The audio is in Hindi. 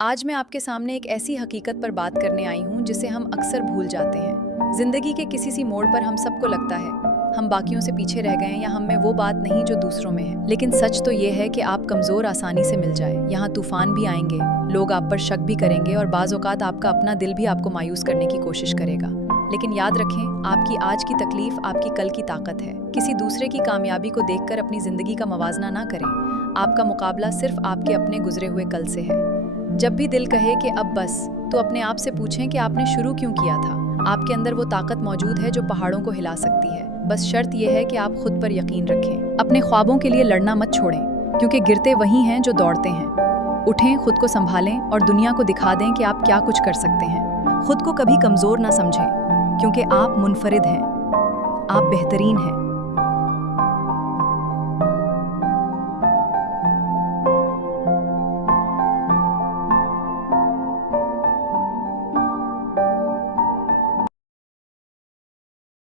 आज मैं आपके सामने एक ऐसी हकीकत पर बात करने आई हूँ जिसे हम अक्सर भूल जाते हैं। जिंदगी के किसी सी मोड़ पर हम सबको लगता है हम बाकियों से पीछे रह गए या हम में वो बात नहीं जो दूसरों में है। लेकिन सच तो ये है कि आप कमजोर आसानी से मिल जाए। यहाँ तूफान भी आएंगे, लोग आप पर शक भी करेंगे और बाज़ औक़ात आपका अपना दिल भी आपको मायूस करने की कोशिश करेगा। लेकिन याद रखें, आपकी आज की तकलीफ आपकी कल की ताकत है। किसी दूसरे की कामयाबी को देखकर अपनी जिंदगी का मवाजना ना करें। आपका मुकाबला सिर्फ आपके अपने गुजरे हुए कल से है। जब भी दिल कहे कि अब बस, तो अपने आप से पूछें कि आपने शुरू क्यों किया था। आपके अंदर वो ताकत मौजूद है जो पहाड़ों को हिला सकती है। बस शर्त यह है कि आप खुद पर यकीन रखें। अपने ख्वाबों के लिए लड़ना मत छोड़ें, क्योंकि गिरते वही हैं जो दौड़ते हैं। उठें, खुद को संभालें और दुनिया को दिखा दें कि आप क्या कुछ कर सकते हैं। खुद को कभी कमजोर ना समझें, क्योंकि आप मुनफरिद हैं, आप बेहतरीन हैं।